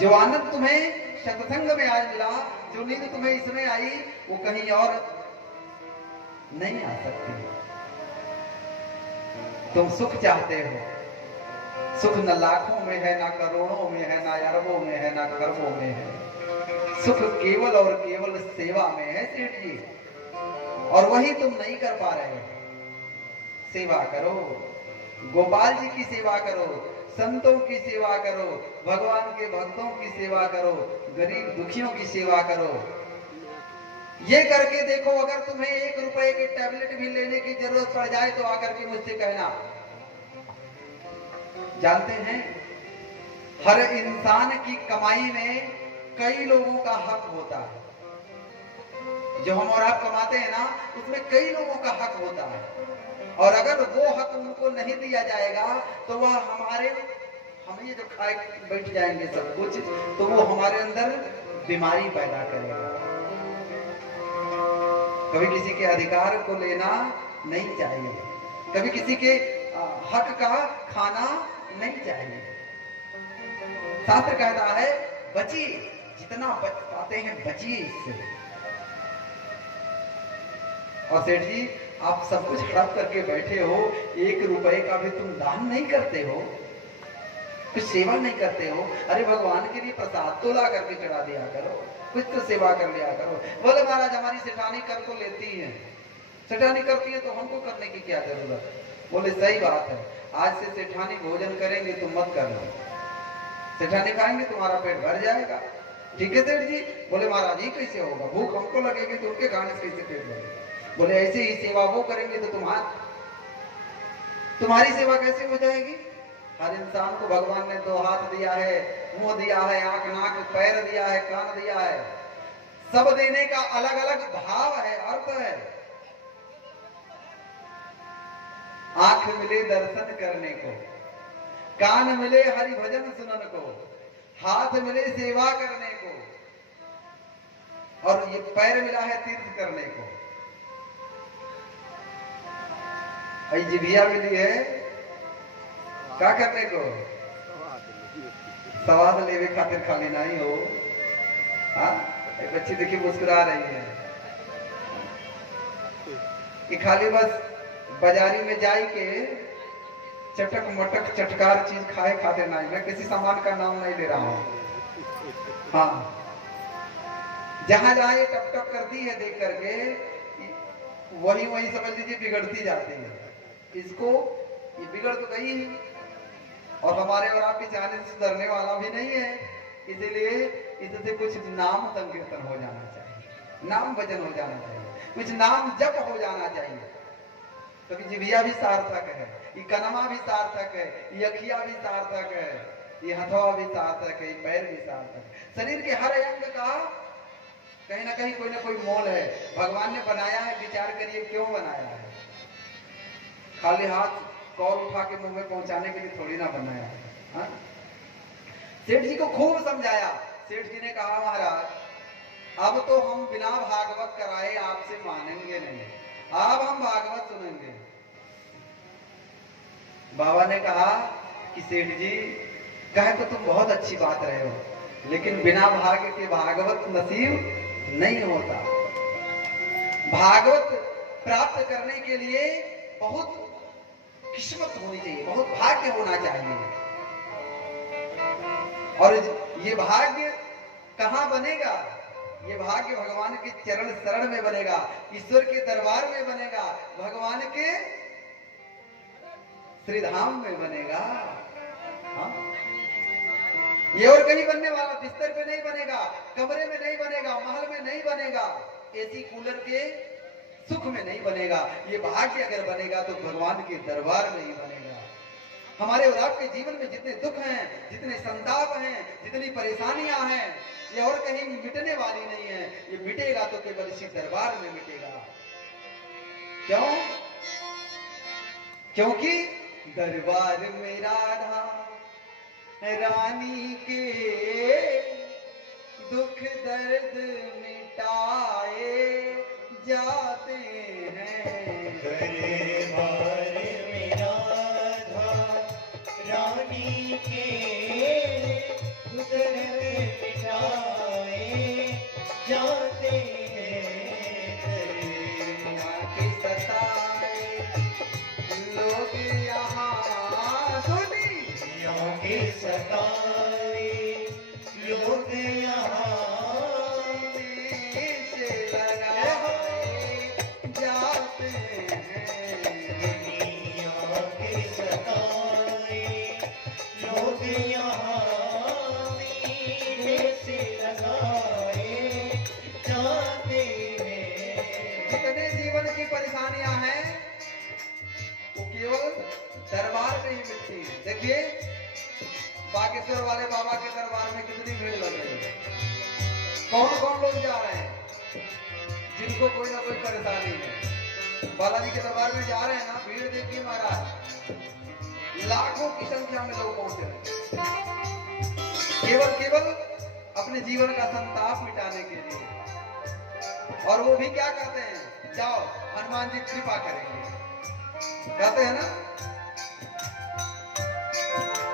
जो आनंद तुम्हें सत्संग में आज मिला, जो नींद तुम्हें इसमें आई, वो कहीं और नहीं आ सकती। तुम सुख चाहते हो, सुख न लाखों में है, ना करोड़ों में है, ना अरबों में है, ना खरबों में है। सुख केवल और केवल सेवा में है सेठ जी, और वही तुम नहीं कर पा रहे हो। सेवा करो, गोपाल जी की सेवा करो, संतों की सेवा करो, भगवान के भक्तों की सेवा करो, गरीब दुखियों की सेवा करो। ये करके देखो, अगर तुम्हें 1 रुपए के टैबलेट भी लेने की जरूरत पड़ जाए तो आकर के मुझसे कहना। जानते हैं, हर इंसान की कमाई में कई लोगों का हक होता है। जो हम और आप कमाते हैं ना, उसमें कई लोगों का हक होता है, और अगर वो हक उनको नहीं दिया जाएगा तो वह हम ये जो खाए बैठ जाएंगे सब कुछ, तो वो हमारे अंदर बीमारी पैदा करेगा। कभी किसी के अधिकार को लेना नहीं चाहिए, कभी किसी के हक का खाना नहीं चाहिए। शास्त्र कहता है बचिए, जितना बच पाते हैं बचिए इससे। और सेठ जी, आप सब कुछ हड़प करके बैठे हो, 1 रुपए का भी तुम दान नहीं करते हो, कुछ सेवा नहीं करते हो। अरे भगवान के लिए प्रसाद तो ला करके चढ़ा दिया करो, कुछ तो सेवा कर लिया करो। बोले महाराज हमारी सेठानी कर तो लेती है, सेठानी करती है तो हमको करने की क्या जरूरत। बोले सही बात है, आज से सेठानी भोजन करेंगे तुम मत करना, सेठानी खाएंगे तुम्हारा पेट भर जाएगा। ठीक है सेठ जी। बोले महाराज ये कैसे होगा, भूख हमको लगेगी तो उनके खाने से कैसे पेट भरेगा। बोले ऐसे ही सेवा वो करेंगे तो तुम्हारी सेवा कैसे हो जाएगी। हर इंसान को भगवान ने 2 हाथ दिया है, मुंह दिया है, आंख नाक पैर दिया है, कान दिया है। सब देने का अलग अलग भाव है, अर्थ है। आंख मिले दर्शन करने को, कान मिले हरि भजन सुनने को, हाथ मिले सेवा करने को, और ये पैर मिला है तीर्थ करने को। जिभिया मिली है क्या करने को, स्वाद लेवे खातिर खाली नहीं हो। हाँ, एक बच्ची देखिए मुस्कुरा रही है कि खाली बस बाजारी में जाई के चटक मटक चटकार चीज खाए खातिर नहीं। मैं किसी सामान का नाम नहीं ले रहा हूं। हाँ, जहां जहां ये टप टप करती है देख करके, वही वही समझ लीजिए बिगड़ती जाती है। इसको ये बिगड़ तो गई है, और हमारे और आपके चाहने से सुधरने वाला भी नहीं है, इसीलिए इससे कुछ नाम संकीर्तन हो जाना चाहिए, नाम भजन हो जाना चाहिए, कुछ नाम जप हो जाना चाहिए। तो जिभिया भी सार्थक है, ये कनमा भी सार्थक है, ये अखिया भी सार्थक है, ये हथवा भी सार्थक है, ये पैर भी सार्थक है। शरीर के हर अंग का कहीं ना कहीं कोई ना कोई मोल है। भगवान ने बनाया है, विचार करिए क्यों बनाया है। खाली हाथ कौर उठा के मुंह में पहुंचाने के लिए थोड़ी ना बनाया है। सेठ जी को खूब समझाया। सेठ जी ने कहा महाराज अब तो हम बिना भागवत कराए आपसे मानेंगे नहीं, अब हम भागवत सुनेंगे। बाबा ने कहा कि सेठ जी कहे तो तुम बहुत अच्छी बात रहे हो, लेकिन बिना भाग्य के भागवत नसीब नहीं होता। भागवत प्राप्त करने के लिए बहुत किस्मत होनी चाहिए, बहुत भाग्य होना चाहिए। और ये भाग्य कहां बनेगा, ये भाग्य भगवान के चरण शरण में बनेगा, ईश्वर के दरबार में बनेगा, भगवान के श्रीधाम में बनेगा। हाँ? ये और कहीं बनने वाला, बिस्तर पे नहीं बनेगा, कमरे में नहीं बनेगा, महल में नहीं बनेगा, एसी कूलर के सुख में नहीं बनेगा। ये भाग्य अगर बनेगा तो भगवान के दरबार में ही बनेगा। हमारे और आपके जीवन में जितने दुख हैं, जितने संताप हैं, जितनी परेशानियां हैं, ये और कहीं मिटने वाली नहीं है। ये मिटेगा तो केवल इसी दरबार में मिटेगा। क्यों? क्योंकि दरबार में राधा रानी के दुख दर्द मिटाए जाते हैं। दरबार में राधा रानी के दुख दर्द कौन कौन लोग जा रहे हैं जिनको कोई ना कोई परेशानी है, बालाजी के दरबार में जा रहे हैं ना, भीड़ देखिए महाराज, लाखों की संख्या में लोग पहुंचे हैं, केवल अपने जीवन का संताप मिटाने के लिए। और वो भी क्या कहते हैं, जाओ हनुमान जी कृपा करेंगे, कहते हैं ना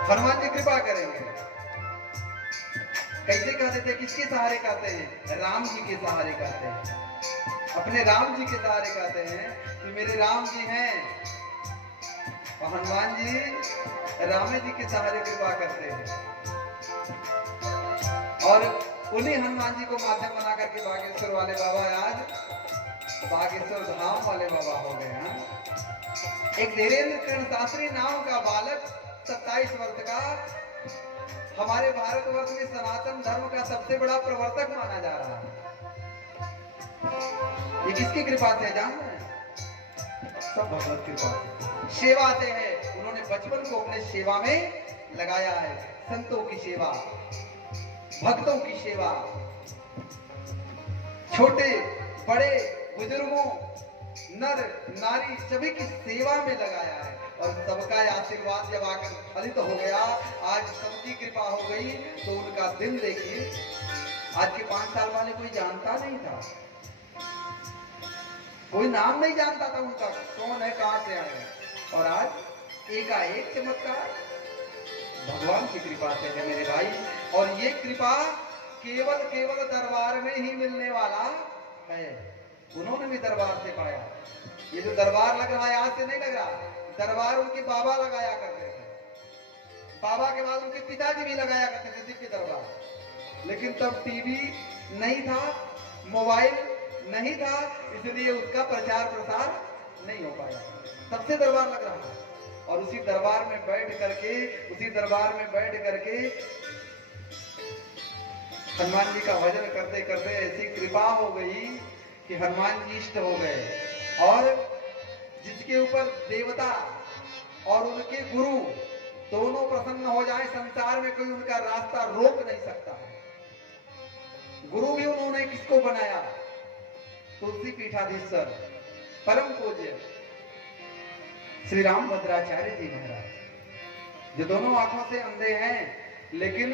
हनुमान जी कृपा करेंगे। कैसे कहते थे, किसके सहारे कहते हैं, राम जी के सहारे कहते हैं, अपने राम जी के सहारे कहते हैं कि मेरे राम जी हैं, और हनुमान जी रामे जी के सहारे कृपा करते हैं। और उन्हीं हनुमान जी को माध्यम बना करके बागेश्वर वाले बाबा आज बागेश्वर धाम वाले बाबा हो गए हैं। एक धीरेन्द्र कृष्ण शास्त्री नाम का बालक 27 वर्ष का हमारे भारतवर्ष में सनातन धर्म का सबसे बड़ा प्रवर्तक माना जा रहा है। ये किसकी कृपा से जान रहे हैं, सब भगवत कृपा से, सेवा से है। उन्होंने बचपन को अपने सेवा में लगाया है, संतों की सेवा, भक्तों की सेवा, छोटे बड़े बुजुर्गों नर नारी सभी की सेवा में लगाया है। और सबका आशीर्वाद जब आकर फलित हो गया, आज सबकी कृपा हो गई, तो उनका दिन देखिए। आज के 5 साल वाले कोई जानता नहीं था, कोई नाम नहीं जानता था उनका, कौन है कहां से आए, और आज एकाएक चमत्कार भगवान की कृपा से है मेरे भाई। और ये कृपा केवल दरबार में ही मिलने वाला है। उन्होंने भी दरबार से पाया। ये जो दरबार लग रहा है आज से नहीं लग रहा, दरबार उनके बाबा लगाया करते थे, बाबा के बाद उनके पिताजी भी लगाया करते थे दिव्य दरबार। लेकिन तब टीवी नहीं था, मोबाइल नहीं था, इसलिए उसका प्रचार प्रसार नहीं हो पाया। तब से दरबार लग रहा था, और उसी दरबार में बैठ करके हनुमान जी का भजन करते करते ऐसी कृपा हो गई कि हनुमान जी इष्ट हो गए। और जिसके ऊपर देवता और उनके गुरु दोनों प्रसन्न हो जाए, संसार में कोई उनका रास्ता रोक नहीं सकता। गुरु भी उन्होंने किसको बनाया, तुलसी पीठाधीश्वर परम पूज्य श्री राम भद्राचार्य जी महाराज, जो दोनों आंखों से अंधे हैं, लेकिन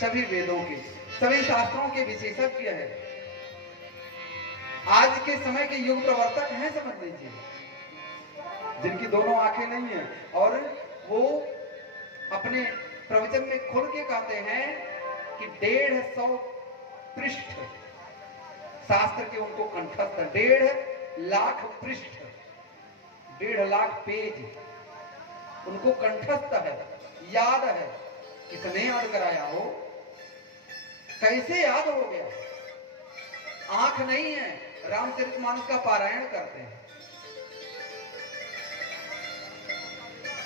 सभी वेदों के सभी शास्त्रों के विशेषज्ञ है। आज के समय के युग प्रवर्तक हैं, समझ लीजिए, जिनकी दोनों आंखें नहीं है। और वो अपने प्रवचन में खुल के कहते हैं कि 150 पृष्ठ शास्त्र के उनको कंठस्थ, 1.5 लाख पृष्ठ, 1.5 लाख पेज उनको कंठस्थ है, याद है। किसने याद कराया हो, कैसे याद हो गया, आंख नहीं है, रामचरितमानस का पारायण करते हैं।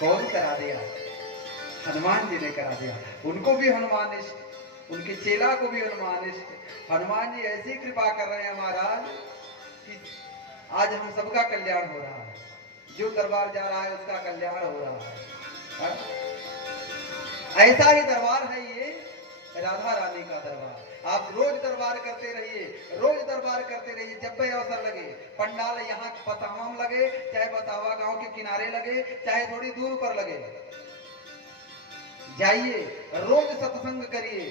कौन करा दिया, हनुमान जी ने करा दिया। उनको भी हनुमानिष्ट, उनके चेला को भी हनुमानिष्ट। हनुमान जी ऐसी कृपा कर रहे हैं महाराज कि आज हम सबका कल्याण हो रहा है, जो दरबार जा रहा है उसका कल्याण हो रहा है। ऐसा ही दरबार है ये राधा रानी का दरबार। आप रोज दरबार करते रहिए, रोज दरबार करते रहिए, जब भी अवसर लगे। पंडाल यहाँ बसावा में लगे, चाहे बसावा गांव के किनारे लगे, चाहे थोड़ी दूर पर लगे, जाइए, रोज सत्संग करिए,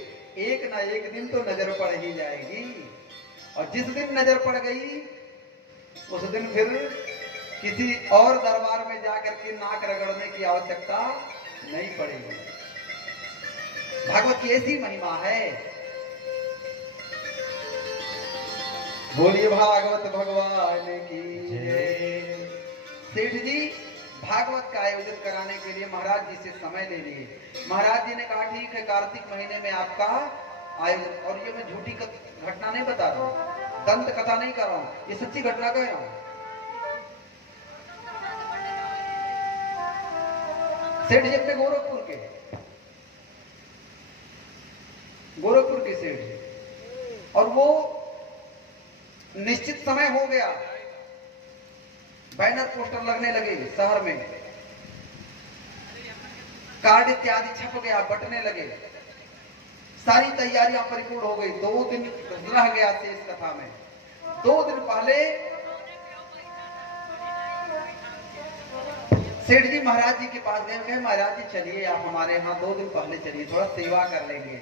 एक ना एक दिन तो नजर पड़ ही जाएगी। और जिस दिन नजर पड़ गई उस दिन फिर किसी और दरबार में जाकर के नाक रगड़ने की आवश्यकता नहीं पड़ेगी। भागवत की ऐसी महिमा है। बोलिए भागवत भगवान की जय। सेठ जी भागवत का आयोजन कराने के लिए महाराज जी से समय ले लिए। महाराज जी ने कहा ठीक है, कार्तिक महीने में आपका आयोजन। और ये मैं झूठी घटना नहीं बता रहा हूं, दंत कथा नहीं कर रहा हूं, ये सच्ची घटना कह रहा हूं। सेठ जी अपने गोरखपुर के सेठ जी, और वो निश्चित समय हो गया, बैनर पोस्टर लगने लगे शहर में, कार्ड इत्यादि छप गया, बटने लगे, सारी तैयारियां परिपूर्ण हो गई। 2 दिन रह गया शेष कथा में। 2 दिन पहले सेठ जी महाराज जी के पास गए, कहे महाराज जी चलिए आप हमारे यहाँ 2 दिन पहले चलिए, थोड़ा सेवा कर लेंगे।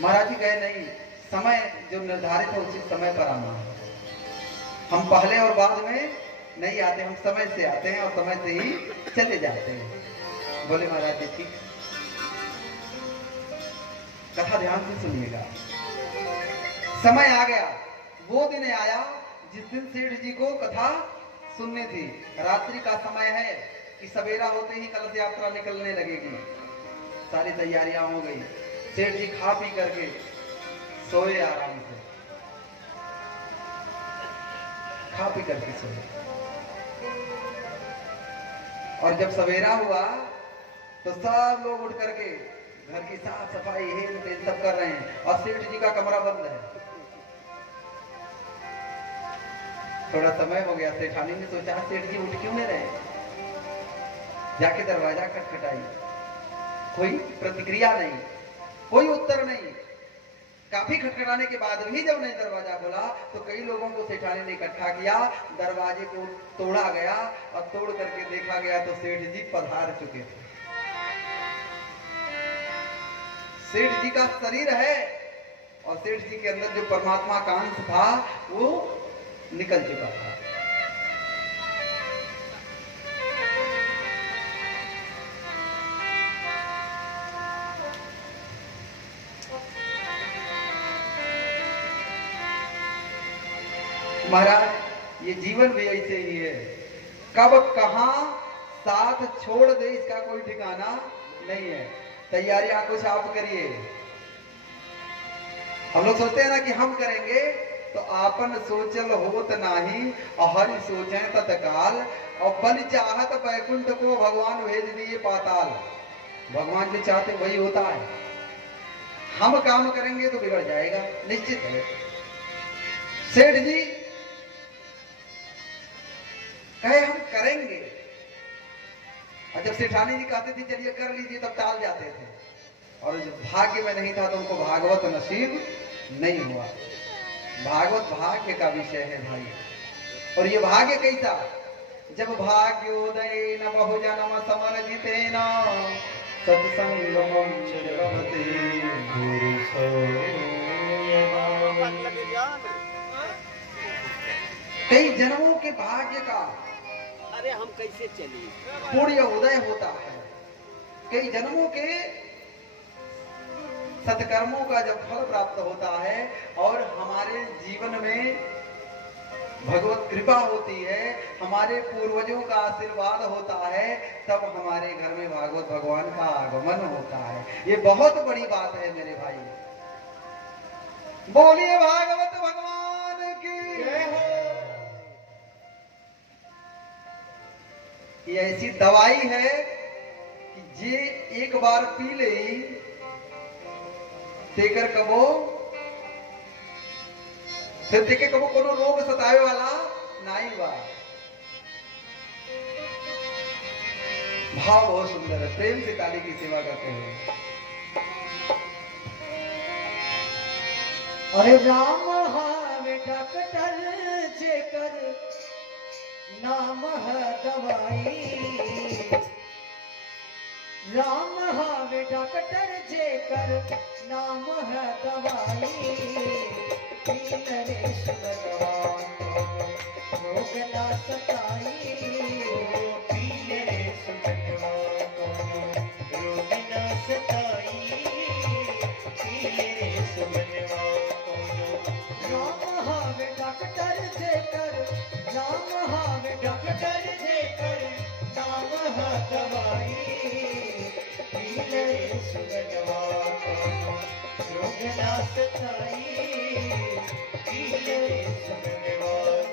महाराज जी कहे नहीं, समय जो निर्धारित है उसी समय पर आना है। हम पहले और बाद में नहीं आते, हम समय से आते हैं और समय से ही चले जाते हैं। बोले महाराज जी ठीक। कथा ध्यान से सुनिएगा। समय आ गया, वो दिन आया जिस दिन सेठ जी को कथा सुननी थी। रात्रि का समय है कि सवेरा होते ही कलश यात्रा निकलने लगेगी। सारी तैयारियां हो गई। सेठ जी खा पी करके सोए आराम से, खा पी करके सोए। और जब सवेरा हुआ तो सब लोग उठ करके घर की साफ सफाई हेन तेन सब कर रहे हैं और सेठ जी का कमरा बंद है। थोड़ा समय हो गया, सेठानी ने सोचा सेठ जी उठ क्यों नहीं रहे। जाके दरवाजा खटखटाई, कोई प्रतिक्रिया नहीं, कोई उत्तर नहीं। काफी खटखटाने के बाद भी जब नहीं दरवाजा खोला तो कई लोगों को सेठानी ने इकट्ठा किया। दरवाजे को तोड़ा गया और तोड़ करके देखा गया तो सेठ जी पधार चुके थे। सेठ जी का शरीर है और सेठ जी के अंदर जो परमात्मा का अंश था वो निकल चुका था। महाराज ये जीवन भी ऐसे ही है, कब कहां साथ छोड़ दे इसका कोई ठिकाना नहीं है। तैयारियां कुछ आप करिए। हम लोग सोचते हैं ना कि हम करेंगे तो आपन सोचल होत नाही और हरि सोचे तत्काल, और बल चाहत बैकुंठ को भगवान भेज दिए पाताल। भगवान जो चाहते वही होता है। हम काम करेंगे तो बिगड़ जाएगा, निश्चित है। सेठ जी कहे हम करेंगे, और जब सेठानी जी कहते थे चलिए कर लीजिए तब टाल जाते थे। और जब भाग्य में नहीं था तो उनको भागवत नसीब नहीं हुआ। भागवत भाग्य का विषय है भाई। और ये भाग्य कैसा, जब भाग्योदय न बहुजनम समन जितेन सत्संगम चरवते गुरु कई जन्मों के भाग्य का अरे हम कैसे चलिए पुण्य उदय होता है। कई जन्मों के सत्कर्मों का जब फल प्राप्त होता है और हमारे जीवन में भगवत कृपा होती है, हमारे पूर्वजों का आशीर्वाद होता है, तब हमारे घर में भागवत भगवान का आगमन होता है। ये बहुत बड़ी बात है मेरे भाई। बोलिए भागवत भगवान की जय हो। ये ऐसी दवाई है कि जे एक बार पी ले तेकर कबो फिर देखे कबो कोनो रोग सतावे वाला नहीं बा। भाव बहुत सुंदर है, प्रेम से ताली की सेवा करते हैं। अरे राम हावे डॉक्टर जेकर नाम है दवाई। राम हावे डॉक्टर जेकर नाम है दवाई। नरेश भगवान रोग ना सताई। नरेश भगवान रोग ना सताई। नरेश भगवान राम हावे डॉक्टर जेकर नाम हावे डॉक्टर जेकर नाम है दवाई। नरेश भगवान रोग ना सताई। नरेश भगवान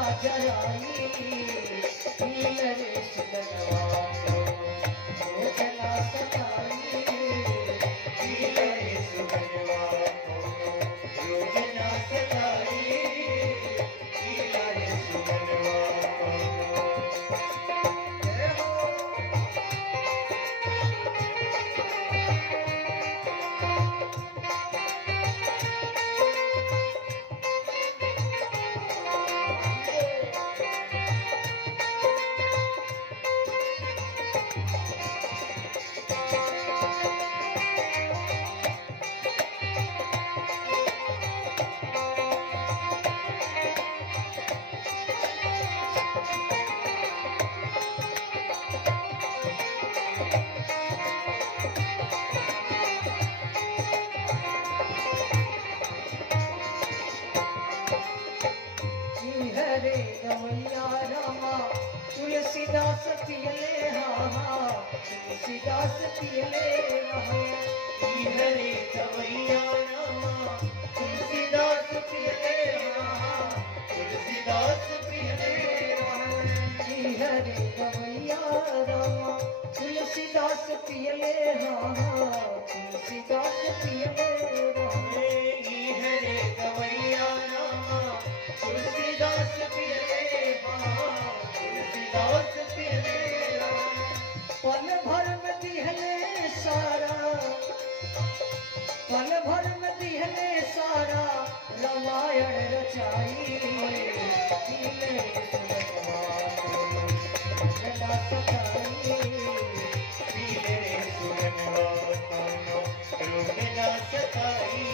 ना जराई पील रे सुगनवा रोग ना सताई पील रे सुगनवा रोग ना सताई पील रे सुगनवा हरे गवैया रामा तुलसीदास पियले हा तुलसीदास पियले रहा हरे गवैया रामा तुलसीदास पियले रामा तुलसीदास पियले रामा हरे गवैया रामा तुलसीदास पियले हा तुलसीदास पियले रहा हरे गवैया रामा तुलसीदास पियले रामा तुलसीदास पियले रामा पल भर में दिहले सारा पल भर में दिहले सारा रामायण रचाई पीले सुगनवा रोग ना सताई पीले रे सुगनवा रोग ना सताई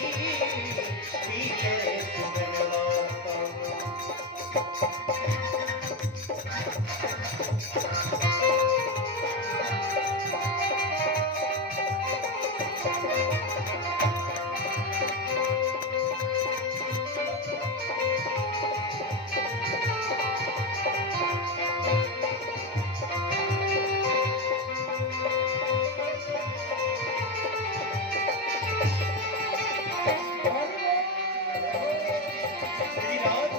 पीले रे सुगनवा श्री राम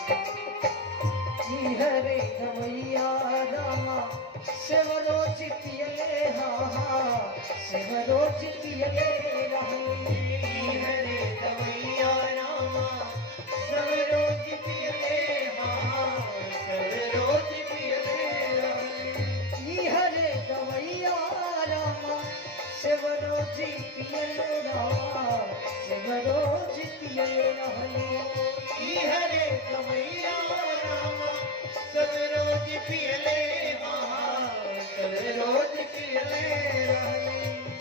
जी हरे गवैया रामा सेवरो चितियले हा सेवरो चितियले रही हरे गवैया रामा सब रोज पियले हाँ सब रोज पियले हरे गवैया रामा सेवरो चितियले रहा सेवरो चितियले रही हरे गवैया रामा सब रोज पियले हाँ सब रोज पियले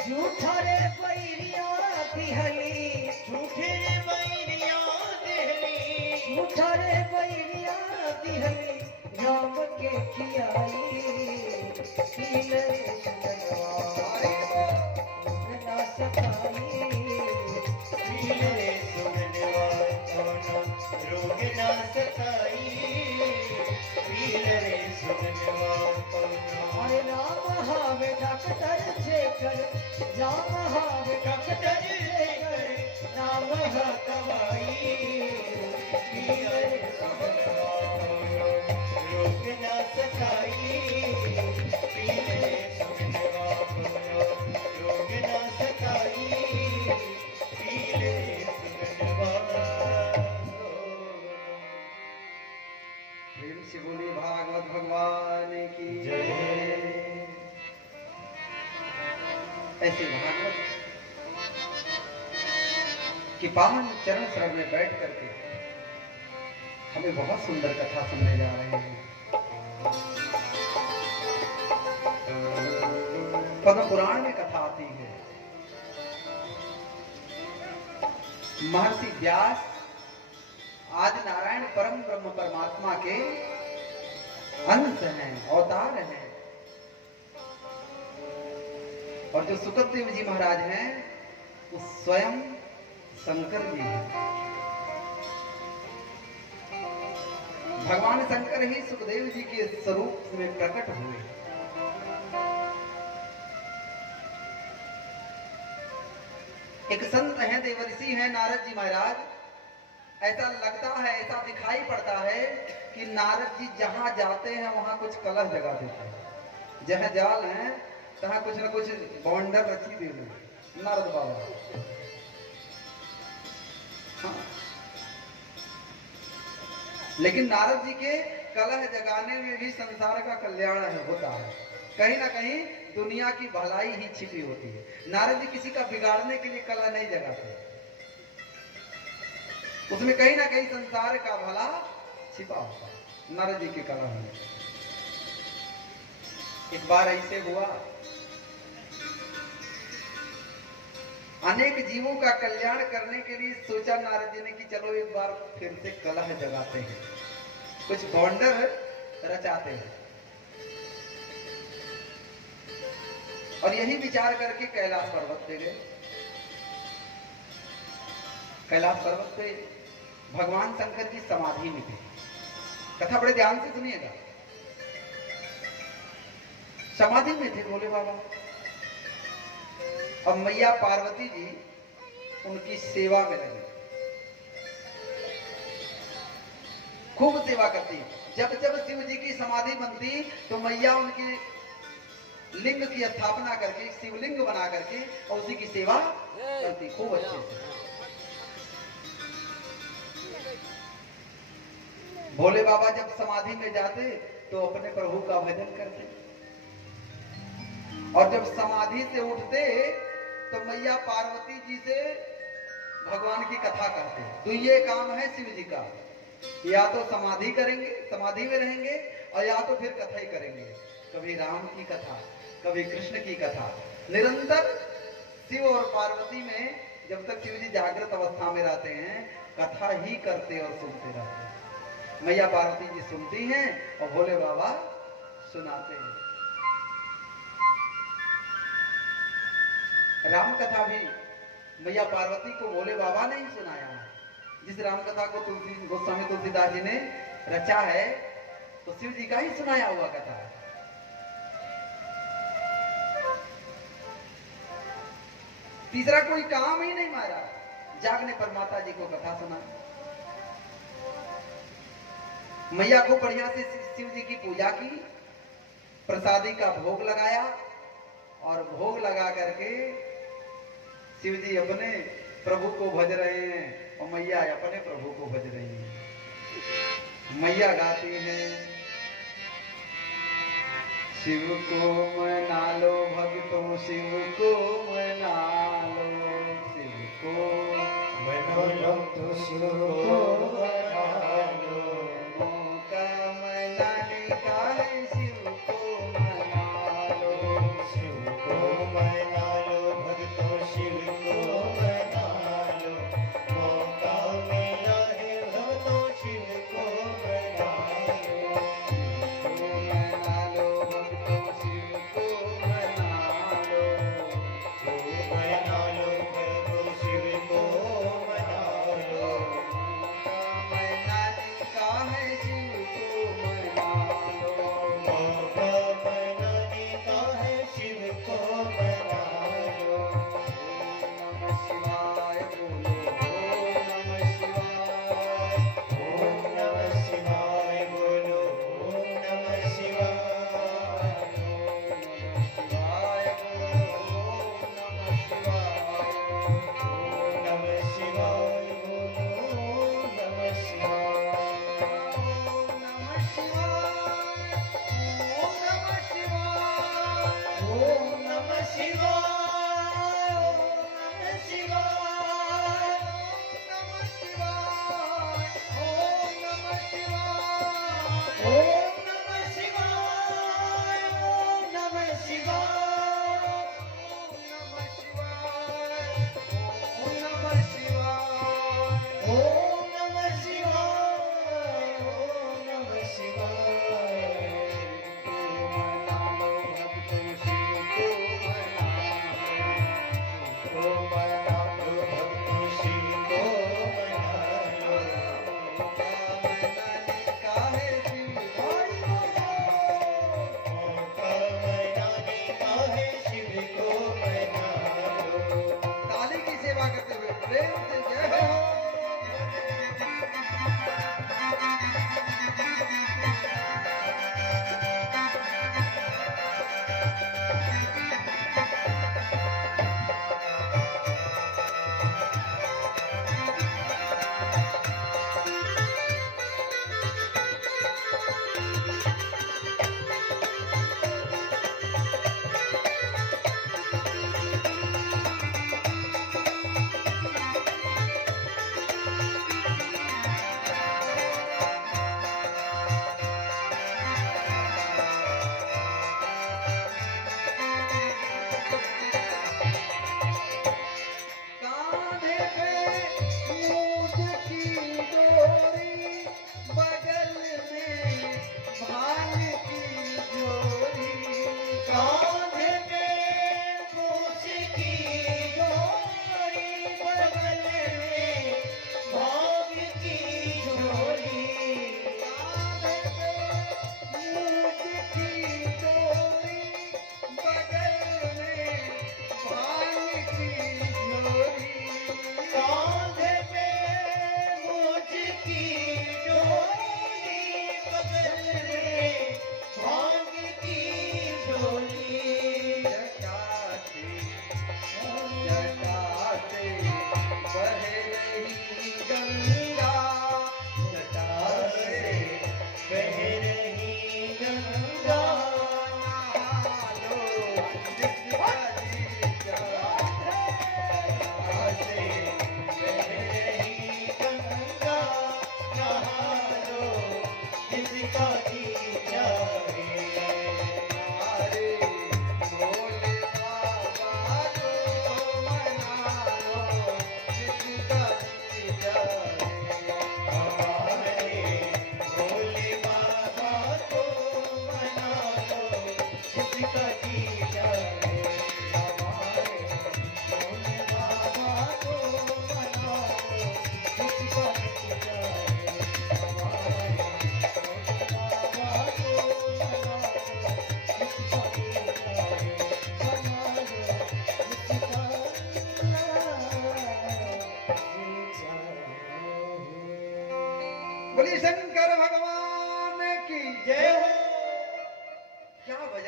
झूठा रे बैरिया दिहली झूठे बैरिया देहली झूठा रे बैरिया दिहली राम के खियाई पील रे सुगनवा रोग ना सताई पीले रे सुगनवा रोग ना सताई पीले रे सुगनवा अरे राम हावे डॉक्टर जेकर राम हावे डॉक्टर जेकर राम हा दवाई पीले रे सुगनवा रोग ना सताई पीले रे सुगनवा रोग ना सताई पीले रे सुगनवा प्रेम से बोलिए भागवत भगवान की जय। ऐसे भागवत कि पावन चरण शरण में बैठ करके हमें बहुत सुंदर कथा सुनने जा रहे हैं। पद्म पुराण में कथा आती है, महर्षि व्यास आदि नारायण परम ब्रह्म परमात्मा के अंश हैं, अवतार हैं। और जो सुखदेव जी महाराज हैं वो स्वयं शंकर जी हैं। भगवान शंकर ही सुखदेव जी के स्वरूप में प्रकट हुए। एक संत हैं, देवर्षि हैं नारद जी महाराज। ऐसा लगता है, ऐसा दिखाई पड़ता है कि नारद जी जहां जाते हैं वहां कुछ कलह जगा देते हैं। जहां जाल है तहां कुछ न कुछ बॉन्डर रची दे दे नारद बाबा। हाँ। लेकिन नारद जी के कलह जगाने में भी संसार का कल्याण होता है। कहीं ना कहीं दुनिया की भलाई ही छिपी होती है। नारद जी किसी का बिगाड़ने के लिए कलह नहीं जगाते, उसमें कहीं ना कहीं संसार का भला छिपा होता है नारद जी के कलह में। एक बार ऐसे हुआ, अनेक जीवों का कल्याण करने के लिए सोचा नारद जी ने कि चलो एक बार फिर से कलह जगाते हैं, कुछ बॉन्डर रचाते हैं। और यही विचार करके कैलाश पर्वत पे गए। कैलाश पर्वत पे भगवान शंकर जी समाधि में थे। कथा बड़े ध्यान से सुनिएगा। समाधि में थे भोले बाबा। अब मैया पार्वती जी उनकी सेवा में लगी, खूब सेवा करती। जब जब शिव जी की समाधि बनती तो मैया उनकी लिंग की स्थापना करके शिवलिंग बना करके और उसी की सेवा करती खूब अच्छे से। भोले बाबा जब समाधि में जाते तो अपने प्रभु का भजन करते, और जब समाधि से उठते तो मैया पार्वती जी से भगवान की कथा कहते। तो ये काम है शिव जी का, या तो समाधि करेंगे, समाधि में रहेंगे, और या तो फिर कथा ही करेंगे। कभी राम की कथा, कभी कृष्ण की कथा। निरंतर शिव और पार्वती में जब तक शिव जी जागृत अवस्था में रहते हैं कथा ही करते और सुनते रहते हैं। मैया पार्वती जी सुनती हैं और भोले बाबा सुनाते हैं। राम कथा भी मैया पार्वती को भोले बाबा ने ही सुनाया है। जिस राम कथा को गोस्वामी तुलसीदास जी ने रचा है तो शिव जी का ही सुनाया हुआ कथा है। तीसरा कोई काम ही नहीं मारा, जागने पर माता जी को कथा सुना। मैया को बढ़िया से शिव जी की पूजा की, प्रसादी का भोग लगाया, और भोग लगा करके शिव जी अपने प्रभु को भज रहे हैं और मैया अपने प्रभु को भज रही हैं। मैया गाती हैं, शिव को मना लो भक्तों, शिव को मना लो, शिव को मनो लो तो शिव को मना लो। मौका मनाने का है, शिव को मना लो, शिव को मना लो भक्तों, शिव को मना लो। मौका मिला है भक्तों, शिव को मना लो। मना लो भक्तों, शिव को मना लो, मना लो भक्तों, शिव को मना लो। मनाने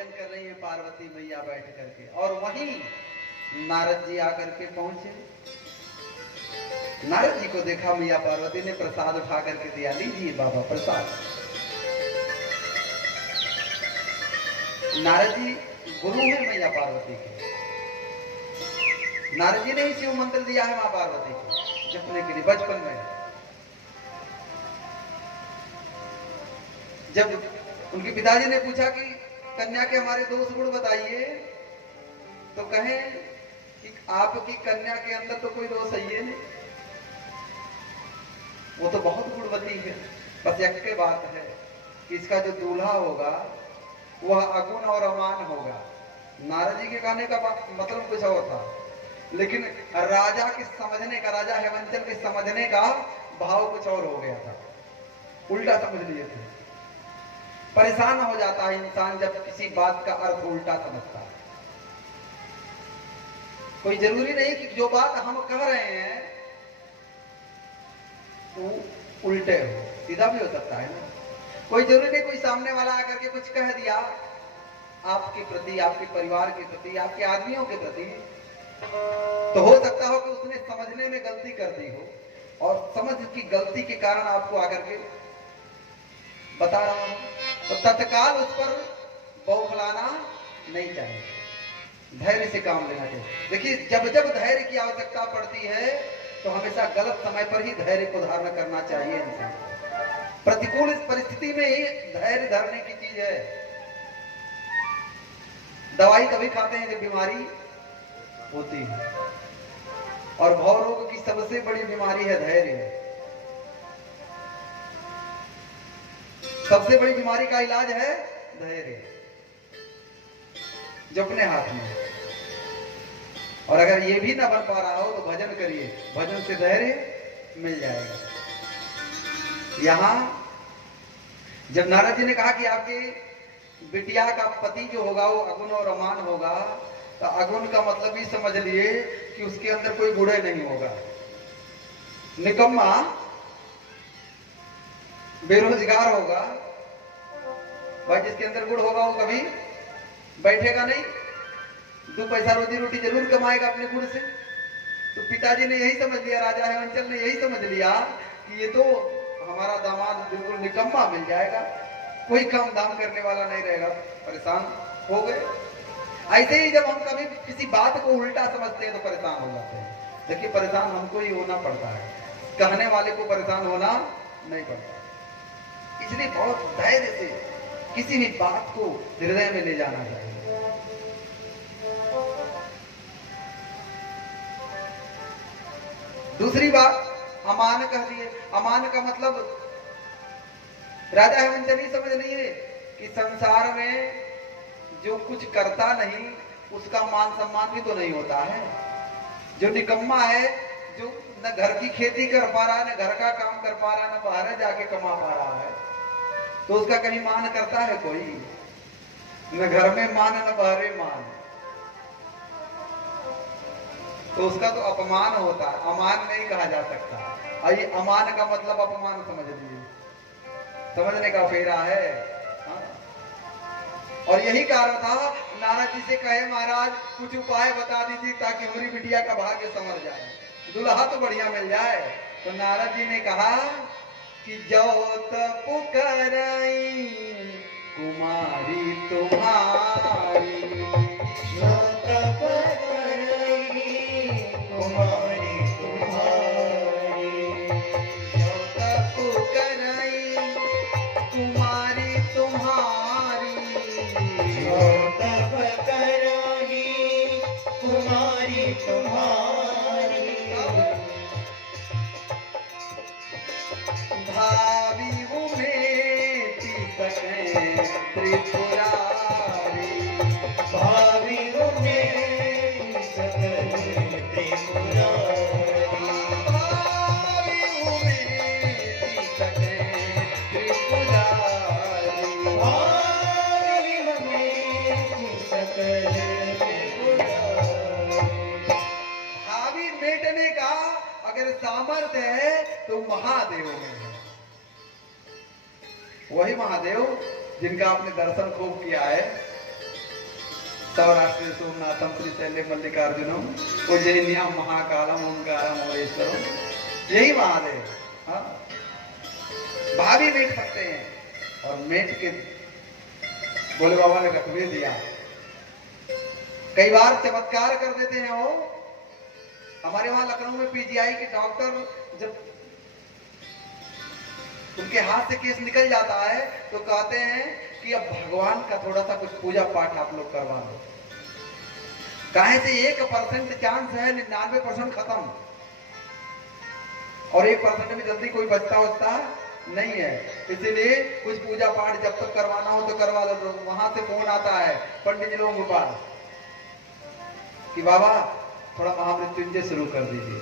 भजन कर रही है पार्वती मैया बैठ करके, और वहीं नारद जी आकर के पहुंचे। नारद जी को देखा मैया पार्वती ने, प्रसाद उठा करके दिया, लीजिए बाबा प्रसाद। नारद जी गुरु है मैया पार्वती के। नारद जी ने ही शिव मंत्र दिया है मां पार्वती को जपने के लिए बचपन में। जब उनके पिताजी ने पूछा कि कन्या के हमारे दोष गुण बताइए, तो कहें कि आपकी कन्या के अंदर तो कोई दोष है ही नहीं, वो तो बहुत गुणवती है। बस एक के बात है कि इसका जो दूल्हा होगा वह अगुण और अमान होगा। नारद जी के कहने का मतलब कुछ और था, लेकिन राजा के समझने का, राजा हेमंचल के समझने का भाव कुछ और हो गया था, उल्टा समझ लिए थे। परेशान हो जाता है इंसान जब किसी बात का अर्थ उल्टा समझता है। कोई जरूरी नहीं कि जो बात हम कह रहे हैं वो उल्टे हो, सीधा भी हो सकता है ना। कोई जरूरी नहीं कोई सामने वाला आकर के कुछ कह दिया आपके प्रति, आपके परिवार के प्रति, आपके आदमियों के प्रति, तो हो सकता हो कि उसने समझने में गलती कर दी हो, और समझ की गलती के कारण आपको आकर के बता रहा हूं, तो तत्काल उस पर बौखलाना नहीं चाहिए, धैर्य से काम लेना चाहिए। देखिए जब जब धैर्य की आवश्यकता पड़ती है तो हमेशा गलत समय पर ही धैर्य को धारण करना चाहिए इंसान को। प्रतिकूल परिस्थिति में ही धैर्य धरने की चीज है। दवाई तभी खाते हैं जब बीमारी होती है, और भव रोग की सबसे बड़ी बीमारी है धैर्य। सबसे बड़ी बीमारी का इलाज है धैर्य, जो अपने हाथ में है। और अगर ये भी ना बन पा रहा हो तो भजन करिए, भजन से धैर्य मिल जाएगा। यहां जब नारद जी ने कहा कि आपके बिटिया का पति जो होगा वो अगुण और अमान होगा, तो अगुण का मतलब ही समझ लिए कि उसके अंदर कोई गुण नहीं होगा, निकम्मा बेरोजगार होगा। भाई जिसके अंदर गुण होगा वो कभी बैठेगा नहीं, 2 पैसा रोजी रोटी जरूर कमाएगा अपने गुण से। तो पिताजी ने यही समझ लिया, राजा हेमंचल ने यही समझ लिया कि ये तो हमारा दामाद बिल्कुल निकम्मा मिल जाएगा, कोई काम दाम करने वाला नहीं रहेगा। परेशान हो गए। ऐसे ही जब हम कभी किसी बात को उल्टा समझते हैं तो परेशान हो जाते हैं। देखिए परेशान हमको ही होना पड़ता है, कहने वाले को परेशान होना नहीं पड़ता। इसलिए बहुत धैर्य से किसी भी बात को हृदय में ले जाना चाहिए। दूसरी बात अमान कह दिए। अमान का मतलब राजा हेमंचल ही समझ लिए कि संसार में जो कुछ करता नहीं उसका मान सम्मान भी तो नहीं होता है। जो निकम्मा है, जो न घर की खेती कर पा रहा है, न घर का काम कर पा रहा है, न बाहर जाके कमा पा रहा है, तो उसका कहीं मान करता है कोई? न घर में मान न बाहर मान, तो उसका तो अपमान होता है, अमान नहीं कहा जा सकता। आई अमान का मतलब अपमान समझ लीजिए, समझने का फेरा है। हाँ? और यही कारण था नारद जी से कहे महाराज कुछ उपाय बता दीजिए ताकि हमारी बिटिया का भाग्य संवर जाए, दुल्हा तो बढ़िया मिल जाए। तो नारद जी ने कहा कि जो पुकारई कुमारी तुम्हारी, जो पुकारई कुमारी तुम्हारी, जो पुकारई कुमारी तुम्हारी, जो पुकारई कुमारी तुम्हारी, भावी उमेती सके त्रिपुरारी, भावी उन्हें सकल त्रिपुरारी, भावी उमेती सके त्रिपुरारी। भावी उन्हें सकल त्रिपुरारी। भावी मेटने का अगर सामर्थ्य है तो महादेव में है। वही महादेव जिनका आपने दर्शन खूब किया है, सौराष्ट्र सोमनाथम श्रीशैल्य मल्लिकार्जुनम उज्जैनिया महाकालम ओंकारम महेश्वरम, यही महादेव। हाँ, भाभी मेट सकते हैं और मेट के भोले बाबा ने रखवे दिया। कई बार चमत्कार कर देते हैं वो। हमारे वहां लखनऊ में पीजीआई के डॉक्टर जब उनके हाथ से केस निकल जाता है तो कहते हैं कि अब भगवान का थोड़ा सा कुछ पूजा पाठ आप लोग करवा दो। काहे से 1% चांस है, 99% खत्म, और 1% में जल्दी कोई बचता नहीं है। इसीलिए कुछ पूजा पाठ जब तक करवाना हो तो करवा लो। तो वहां से फोन आता है पंडित जी लोगों के पास कि बाबा थोड़ा महामृत्युंजय शुरू कर दीजिए।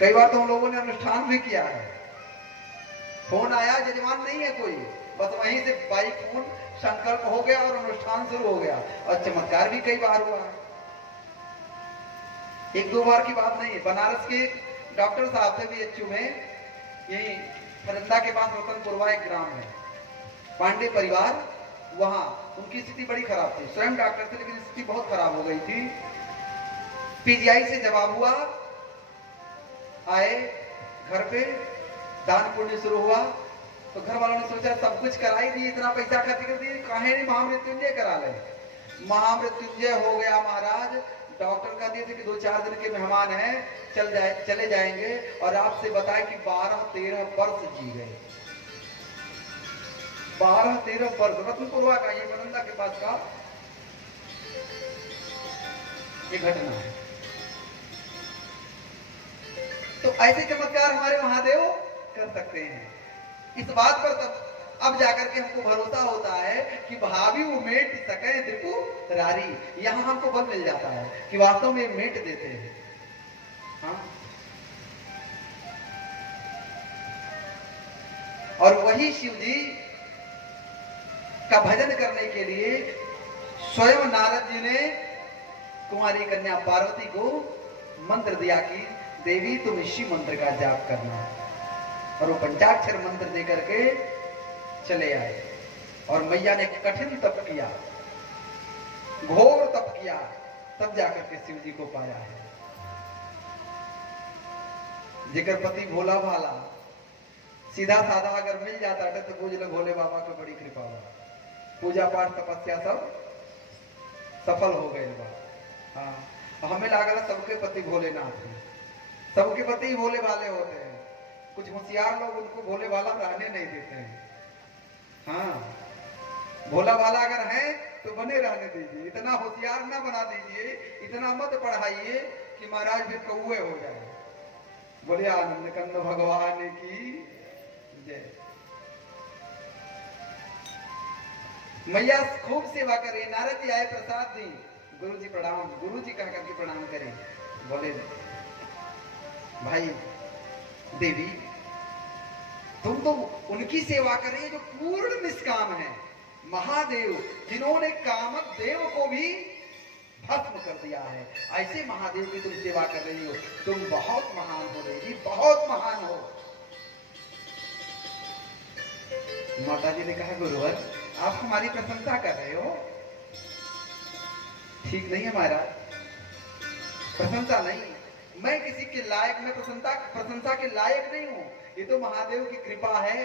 कई बार तो हम लोगों ने अनुष्ठान भी किया है। फोन आया, जजमान नहीं है कोई, बस वहीं से बाइक फोन संकल्प हो गया और अनुष्ठान शुरू हो गया। और चमत्कार भी कई बार हुआ है, 1-2 बार की बात नहीं है। बनारस के डॉक्टर साहब थे बीएचयू में, यही फरंदा के पास रतनपुरवा एक ग्राम है, पांडे परिवार, वहां उनकी स्थिति बड़ी खराब थी। स्वयं डॉक्टर थे लेकिन स्थिति बहुत खराब हो गई थी। पीजीआई से जवाब हुआ, आए घर पे, दान पुण्य शुरू हुआ तो घर वालों ने सोचा सब कुछ करा ही दिए, इतना पैसा खर्च कर दिए, काहे नहीं महामृत्युंजय करा ले। महामृत्युंजय हो गया महाराज। डॉक्टर कह दिए थे कि 2-4 दिन के मेहमान हैं, चले जाएंगे, और आपसे बताए कि 12-13 वर्ष जी गए। 12-13 वर्ष, रत्नपुरवा का, ये बरंदा के पास का ये घटना है। तो ऐसे चमत्कार हमारे महादेव कर सकते हैं। इस बात पर तब अब जाकर के हमको भरोसा होता है कि भाभी वो मेट सके त्रिपु रारी। यहां हमको बल मिल जाता है कि वास्तव में मेट देते हैं। हाँ? और वही शिव जी का भजन करने के लिए स्वयं नारद जी ने कुमारी कन्या पार्वती को मंत्र दिया कि देवी तुम इसी मंत्र का जाप करना, और वो पंचाक्षर मंत्र देकर के चले आए। और मैया ने कठिन तप किया, घोर तप किया, तब जाकर के शिव जी को पाया है। जिकर पति भोला भाला सीधा साधा अगर मिल जाता है तो पूज लो भोले बाबा को, बड़ी कृपा हुआ, पूजा पाठ तपस्या सब सफल हो गए बा। हाँ, हमें लागल सबके पति भोलेनाथ हैं, सबके पति भोले वाले होते हैं। कुछ होशियार लोग उनको भोले वाला रहने नहीं देते हैं। हाँ, भोला वाला अगर है तो बने रहने दीजिए, इतना होशियार ना बना दीजिए, इतना मत पढ़ाइए कि महाराज फिर कौए हो जाए। बोले आनंद कंद भगवान की जय। मैया खूब सेवा करे। नारद जी आए, प्रसाद दी, गुरु जी प्रणाम, गुरु जी कह करके प्रणाम करें। बोले भाई देवी तुम तो उनकी सेवा कर रही है जो पूर्ण निष्काम है, महादेव जिन्होंने कामक देव को भी भस्म कर दिया है। ऐसे महादेव की तुम सेवा कर रही हो, तुम बहुत महान हो देवी, बहुत महान हो। माता जी ने कहा गुरुवर आप हमारी प्रशंसा कर रहे हो, ठीक नहीं है महाराज, प्रशंसा नहीं, मैं किसी के लायक, मैं प्रशंसा के लायक नहीं हूं, ये तो महादेव की कृपा है।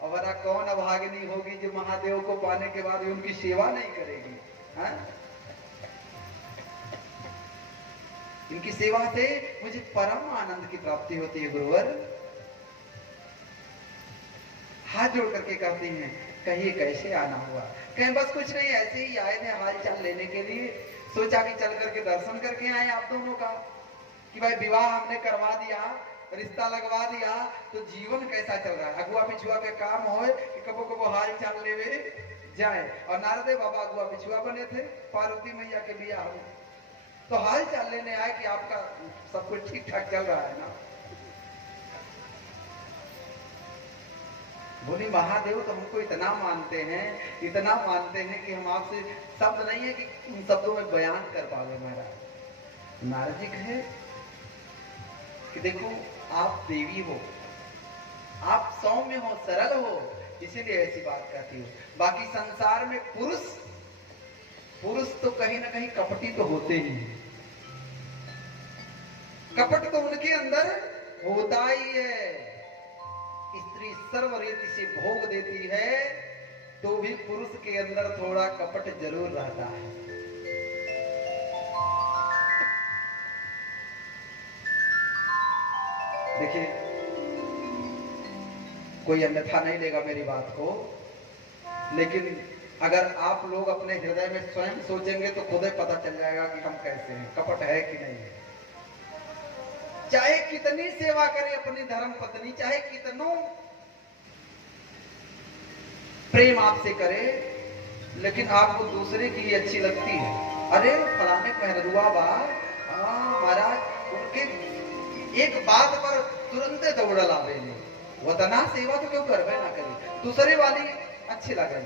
और कौन अभागिनी होगी जो महादेव को पाने के बाद उनकी सेवा नहीं करेगी। हाँ? इनकी सेवा से मुझे परम आनंद की प्राप्ति होती है गुरुवर। हाथ जोड़ करके कहती हैं कहिए कैसे आना हुआ। कहीं बस कुछ नहीं, ऐसे ही आए थे हाल चाल लेने के लिए, सोचा कि चल करके दर्शन करके आए आप दोनों का, कि भाई विवाह हमने करवा दिया, रिश्ता लगवा दिया, तो जीवन कैसा चल रहा है, अगुआ पिछुआ के काम हो कि कबो कबो हाल चाल लेवे जाए। और नारदे बाबा अगुआ पिछुआ बने थे पार्वती मैया के बियाह में, तो हाल चाल लेने आए कि आपका सब कुछ ठीक ठाक चल रहा है ना। बोली महादेव तो हमको इतना मानते हैं कि हम आपसे शब्द नहीं है कि उन शब्दों में बयान कर पावे महाराज। नारद जी कहे कि देखो आप देवी हो, आप सौम्य हो, सरल हो, इसीलिए ऐसी बात कहती हो। बाकी संसार में पुरुष पुरुष तो कहीं ना कहीं कपटी तो होते ही हैं। कपट तो उनके अंदर होता ही है। स्त्री सर्वरीति से भोग देती है तो भी पुरुष के अंदर थोड़ा कपट जरूर रहता है। देखिए, कोई अन्यथा नहीं लेगा मेरी बात को, लेकिन अगर आप लोग अपने हृदय में स्वयं सोचेंगे तो खुद ही पता चल जाएगा कि हम कैसे हैं, कपट है कि नहीं है। चाहे कितनी सेवा करे अपनी धर्म पत्नी, चाहे कितनों प्रेम आपसे करे, लेकिन आपको दूसरे की अच्छी लगती है। अरे फलाने पहरुआ बा, महाराज उनके एक बात पर तुरंत दौड़ लावे, वतना सेवा तो क्यों करवे ना करे, दूसरे वाली अच्छी लगे,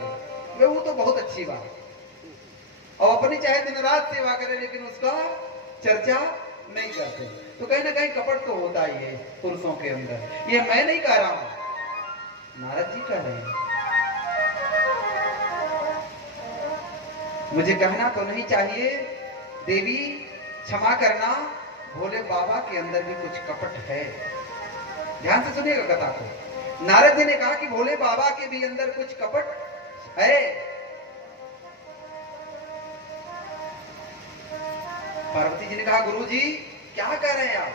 वो तो बहुत अच्छी बात। और अपनी चाहे दिन रात सेवा करे लेकिन उसका चर्चा नहीं करते, तो कहीं ना कहीं कपट तो होता ही है पुरुषों के अंदर। ये मैं नहीं कह रहा हूं, नारद जी कह रहे हैं। मुझे कहना तो नहीं चाहिए, देवी क्षमा करना, भोले बाबा के अंदर भी कुछ कपट है। ध्यान से सुनिएगा कथा को। नारद जी ने कहा कि भोले बाबा के भी अंदर कुछ कपट है। पार्वती जी ने कहा, गुरु जी क्या कह रहे हैं आप,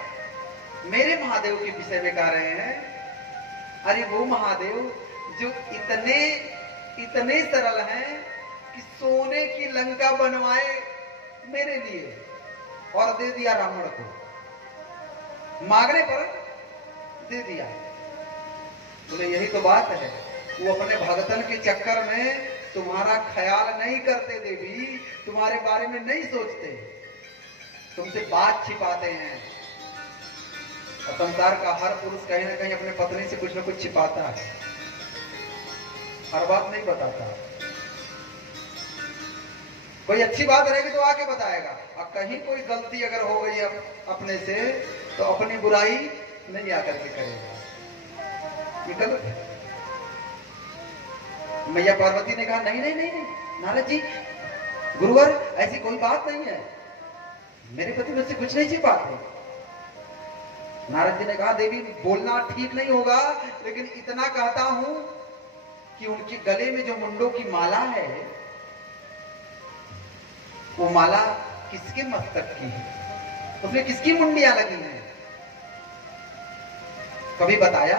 मेरे महादेव के विषय में कह रहे हैं? अरे वो महादेव जो इतने सरल हैं कि सोने की लंका बनवाए मेरे लिए और दे दिया रावण को, मांगने पर दे दिया। बोले यही तो बात है, वो अपने भगतन के चक्कर में तुम्हारा ख्याल नहीं करते देवी, तुम्हारे बारे में नहीं सोचते, तुमसे बात छिपाते हैं। और संसार का हर पुरुष कहीं ना कहीं अपने पत्नी से कुछ ना कुछ छिपाता है, हर बात नहीं बताता। कोई अच्छी बात रहेगी तो आके बताएगा, और कहीं कोई गलती अगर हो गई अपने से तो अपनी बुराई नहीं आकर के करेगा, ये गलत है। मैया पार्वती ने कहा, नहीं नहीं नहीं नहीं नारद जी, गुरुवर ऐसी कोई बात नहीं है, मेरे पति मुझसे कुछ नहीं छिपाते। नारद जी ने कहा, देवी बोलना ठीक नहीं होगा, लेकिन इतना कहता हूं कि उनके गले में जो मुंडों की माला है, वो माला किसके मस्तक की है, उसमें किसकी मुंडियां लगी हैं, कभी बताया?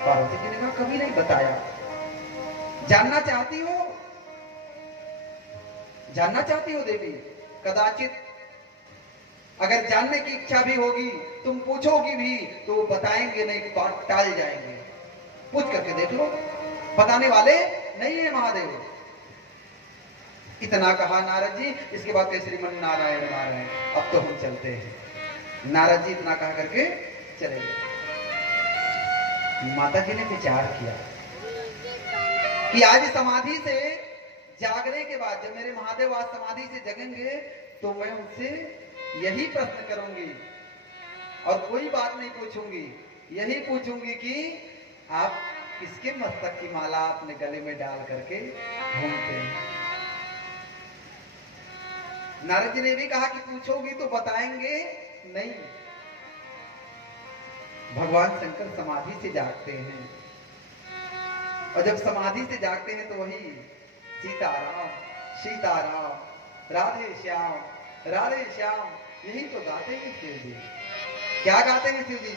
पार्वती जी ने कहा, कभी नहीं बताया। जानना चाहती हो? जानना चाहती हो देवी? कदाचित अगर जानने की इच्छा भी होगी, तुम पूछोगी भी तो वो बताएंगे नहीं, बात टाल जाएंगे। पूछ करके देख लो, बताने वाले नहीं है महादेव। इतना कहा नारद जी, इसके बाद श्रीमन नारायण नारायण, अब तो हम चलते हैं। नारद जी इतना कहा करके चले गए। माता जी ने विचार किया कि आज समाधि से जागने के बाद, जब मेरे महादेव आज समाधि से जगेंगे तो मैं उनसे यही प्रश्न करूंगी और कोई बात नहीं पूछूंगी, यही पूछूंगी कि आप किसके मस्तक की माला अपने गले में डाल करके घूमते हैं। नारद जी ने भी कहा कि पूछोगी तो बताएंगे नहीं। भगवान शंकर समाधि से जागते हैं, और जब समाधि से जागते हैं तो वही सीताराम सीताराम, राधे श्याम राधे श्याम, यही तो गाते हैं शिव जी। क्या गाते हैं शिव जी?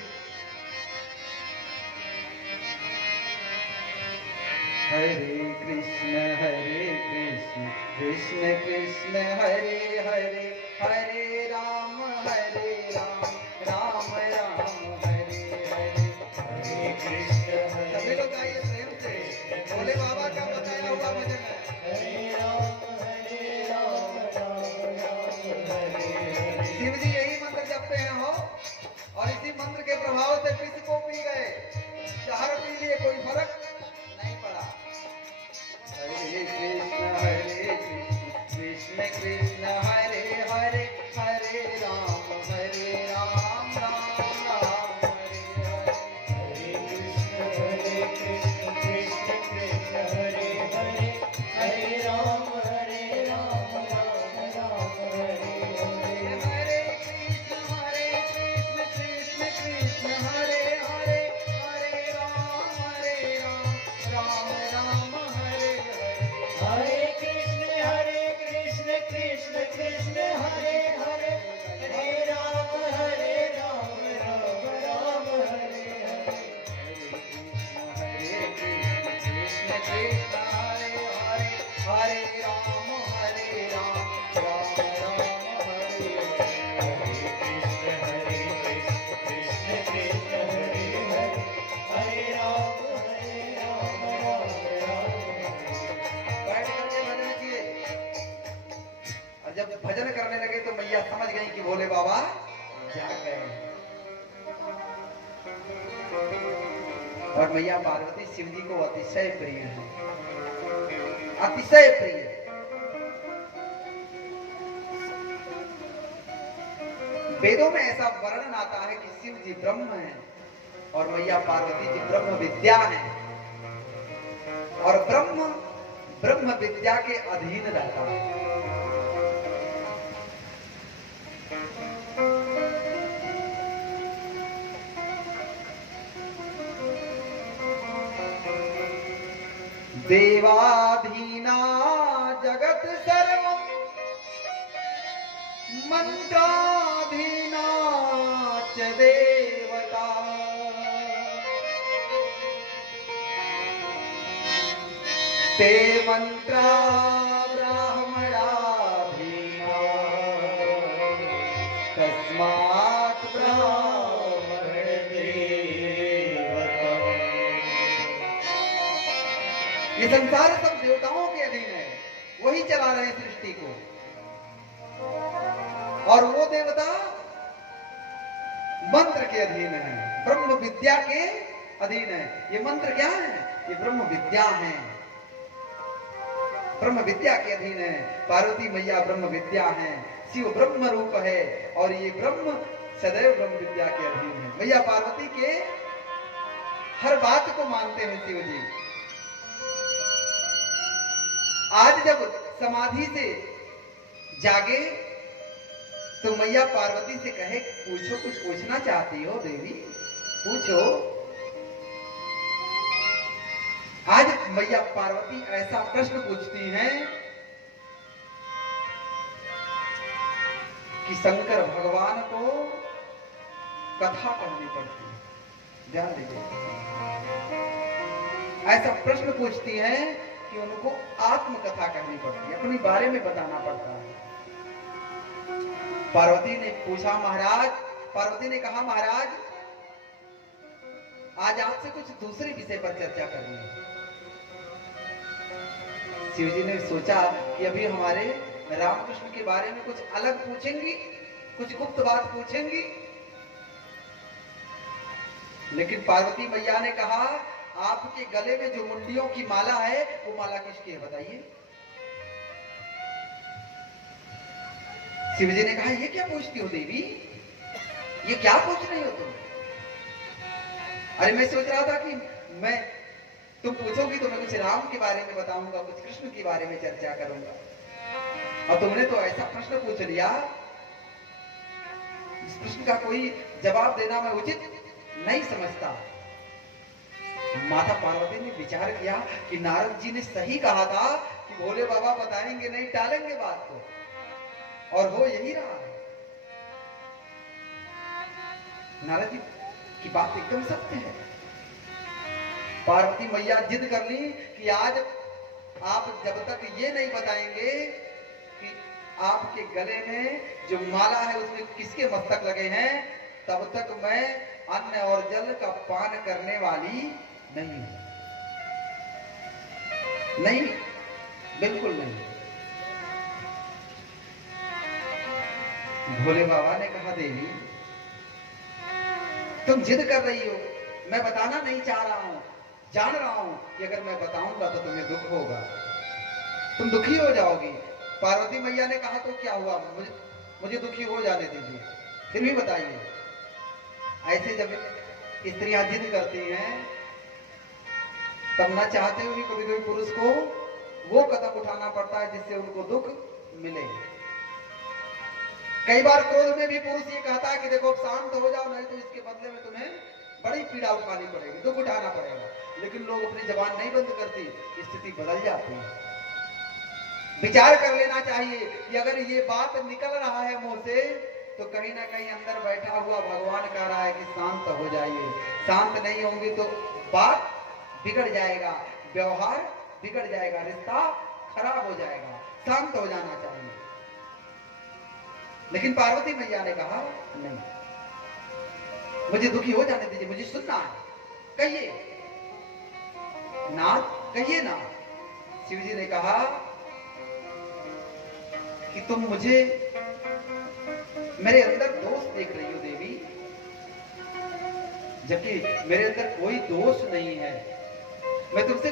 हरे कृष्ण कृष्ण कृष्ण हरे हरे, हरे राम राम राम हरे हरे। हरे कृष्ण सभी लोग गाइए प्रेम से, भोले बाबा का बताया हुआ भजन है। हरे राम राम हरे हरे। शिव जी यही मंत्र जपते हैं हो, और इसी मंत्र के प्रभाव से विष को पी गए, जहर पी लिए, कोई फर्क नहीं पड़ा। हरे कृष्ण कृष्ण कृष्ण हरे हरे, हरे राम राम राम हरे हरे। हरे कृष्ण कृष्ण कृष्ण हरे हरे, हरे राम हरे कृष्ण कृष्ण कृष्ण हरे हरे हरे राम राम राम हरे हरे हरे कृष्ण कृष्ण हरे हरे हरे राम राम राम हरे हरे। हरे कृष्ण कृष्ण हरे हरे हरे राम राम बैठ करके भजन किए और जब भजन करने लगे तो मैया समझ गई कि भोले बाबा जाग गए। और मैया पार्वती शिव जी को अतिशय प्रिय है, अतिशय प्रिय। वेदों में ऐसा वर्णन आता है कि शिव जी ब्रह्म है और मैया पार्वती जी ब्रह्म विद्या है और ब्रह्म ब्रह्म विद्या के अधीन रहता है। देवाधीना जगत सर्वं मंत्राधीना च देवता ते मंत्रा ब्राह्मणाधीना तस्मात् ब्राह्मण देवतम्। ये संसार सब देवताओं के अधीन है, वही चला रहे हैं सृष्टि को। और वो देवता मंत्र के अधीन है, ब्रह्म विद्या के अधीन है। ये मंत्र क्या है? ये ब्रह्म विद्या है, ब्रह्म विद्या के अधीन है। पार्वती मैया ब्रह्म विद्या है, शिव ब्रह्म रूप है और ये ब्रह्म सदैव ब्रह्म विद्या के अधीन है। मैया पार्वती के हर बात को मानते हैं शिव जी। आज जब समाधि से जागे तो मैया पार्वती से कहे पूछो, कुछ पूछना चाहती हो देवी, पूछो। आज मैया पार्वती ऐसा प्रश्न पूछती हैं कि शंकर भगवान को कथा कहनी पड़ती है। ध्यान दीजिए, ऐसा प्रश्न पूछती हैं कि उनको आत्मकथा कहनी पड़ती है, अपने बारे में बताना पड़ता है। पार्वती ने पूछा महाराज, पार्वती ने कहा महाराज आज आपसे कुछ दूसरे विषय पर चर्चा करनी है। शिव जी ने सोचा कि अभी हमारे रामकृष्ण के बारे में कुछ अलग पूछेंगी, कुछ गुप्त बात पूछेंगी। लेकिन पार्वती मैया ने कहा आपके गले में जो मुंडियों की माला है वो माला किसकी है बताइए। शिव जी ने कहा ये क्या पूछती हो देवी, ये क्या पूछ रही हो तुम? अरे मैं सोच रहा था कि मैं तुम पूछोगी तो मैं कुछ राम के बारे में बताऊंगा, कुछ कृष्ण के बारे में चर्चा करूंगा, और तुमने तो ऐसा प्रश्न पूछ लिया, इस प्रश्न का कोई जवाब देना मैं उचित नहीं समझता। माता पार्वती ने विचार किया कि नारद जी ने सही कहा था कि भोले बाबा बताएंगे नहीं, टालेंगे बात को, और हो यही रहा है। नारद जी की बात एकदम सत्य है। पार्वती मैया जिद कर ली कि आज आप जब तक ये नहीं बताएंगे कि आपके गले में जो माला है उसमें किसके मस्तक लगे हैं, तब तक मैं अन्न और जल का पान करने वाली नहीं हूं। नहीं, बिल्कुल नहीं। भोले बाबा ने कहा देवी तुम जिद कर रही हो, मैं बताना नहीं चाह रहा हूं, जान रहा हूं कि अगर मैं बताऊंगा तो तुम्हें दुख होगा, तुम दुखी हो जाओगी। पार्वती मैया ने कहा तो क्या हुआ, मुझे दुखी हो जाने दीजिए, फिर भी बताइए। ऐसे जब स्त्रियां जिद करती हैं तब न चाहते हुए कभी कभी पुरुष को वो कदम उठाना पड़ता है जिससे उनको दुख मिले। कई बार क्रोध में भी पुरुष ये कहता है कि देखो अब शांत हो जाओ, नहीं तो इसके बदले में तुम्हें बड़ी पीड़ा उठानी पड़ेगी, दुख उठाना पड़ेगा। लेकिन लोग अपनी जबान नहीं बंद करती, स्थिति बदल जाती है। विचार कर लेना चाहिए कि अगर ये बात निकल रहा है मुंह से तो कहीं ना कहीं अंदर बैठा हुआ भगवान कह रहा है कि शांत हो जाइए। शांत नहीं होंगे तो बात बिगड़ जाएगा, व्यवहार बिगड़ जाएगा, रिश्ता खराब हो जाएगा। शांत हो जाना चाहिए। लेकिन पार्वती मैया ने कहा नहीं, मुझे दुखी हो जाने दीजिए, मुझे सुनना है, कहिए नाथ, कहिए ना। शिव जी ने कहा कि तुम मुझे मेरे अंदर दोष देख रही हो देवी, जबकि मेरे अंदर कोई दोष नहीं है। मैं तुमसे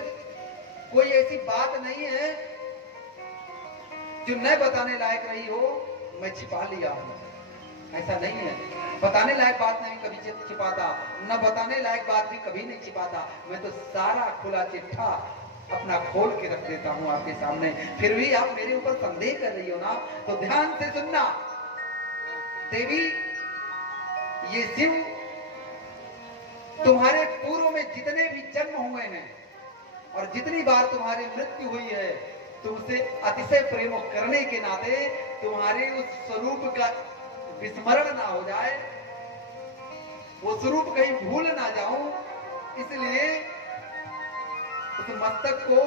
कोई ऐसी बात नहीं है जो न बताने लायक रही हो, मैं छिपा लिया हूं। ऐसा नहीं है, बताने लायक बात नहीं कभी छिपाता, न बताने लायक बात भी कभी नहीं छिपाता। मैं तो सारा खुला चिट्ठा अपना खोल के रख देता हूं आपके सामने। फिर भी आप मेरे ऊपर संदेह कर रही हो ना, तो ध्यान से सुनना देवी। ये शिव तुम्हारे पूर्व में जितने भी जन्म हुए हैं और जितनी बार तुम्हारी मृत्यु हुई है, तुमसे अतिशय प्रेम करने के नाते तुम्हारे उस स्वरूप का विस्मरण ना हो जाए, वो स्वरूप कहीं भूल ना जाऊं, इसलिए उस मस्तक को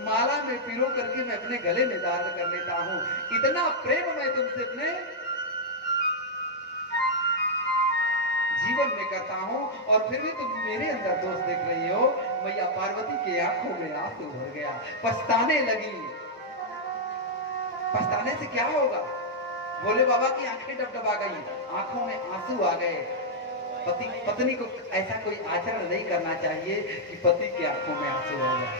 माला में पिरो करके मैं अपने गले में धारण कर लेता हूं। इतना प्रेम मैं तुमसे अपने जीवन में करता हूं, और फिर भी तुम मेरे अंदर दोष देख रही हो। मैया पार्वती के आंखों में आंसू भर गया, पछताने लगी। पछताने से क्या होगा? भोले बाबा की आंखें डबडबा गई, आंखों में आंसू आ गए। पति पत्नी को ऐसा कोई आचरण नहीं करना चाहिए कि पति की आंखों में आंसू आ जाए।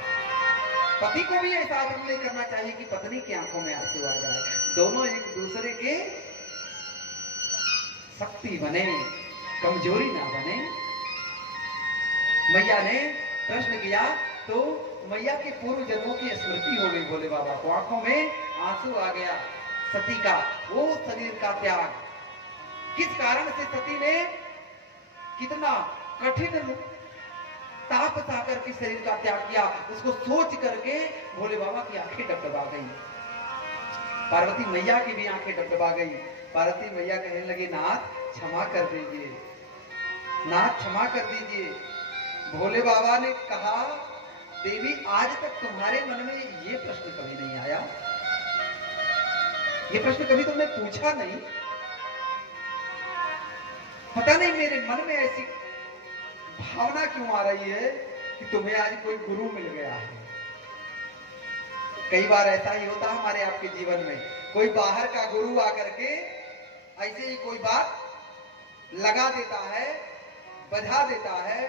पति को भी ऐसा आचरण नहीं करना चाहिए कि पत्नी की आंखों में आंसू आ जाए। दोनों एक दूसरे के शक्ति बने, कमजोरी ना बने। मैया ने प्रश्न किया तो मैया के पूर्व जन्मों की स्मृति हो गई भोले बाबा को, आंखों में आंसू आ गया। सती का वो शरीर का त्याग, किस कारण से सती ने कितना कठिन ताप साकर के शरीर का त्याग किया, उसको सोच करके भोले बाबा की आंखें डबडबा गई। पार्वती मैया की भी आंखें डबडबा गई। पार्वती मैया कहने लगी, नाथ क्षमा कर दीजिए, नाथ क्षमा कर दीजिए। भोले बाबा ने कहा, देवी आज तक तुम्हारे मन में ये प्रश्न कभी नहीं आया, ये प्रश्न कभी तुमने पूछा नहीं। पता नहीं मेरे मन में ऐसी भावना क्यों आ रही है कि तुम्हें आज कोई गुरु मिल गया है। कई बार ऐसा ही होता है हमारे आपके जीवन में, कोई बाहर का गुरु आकर के ऐसे ही कोई बात लगा देता है, बजा देता है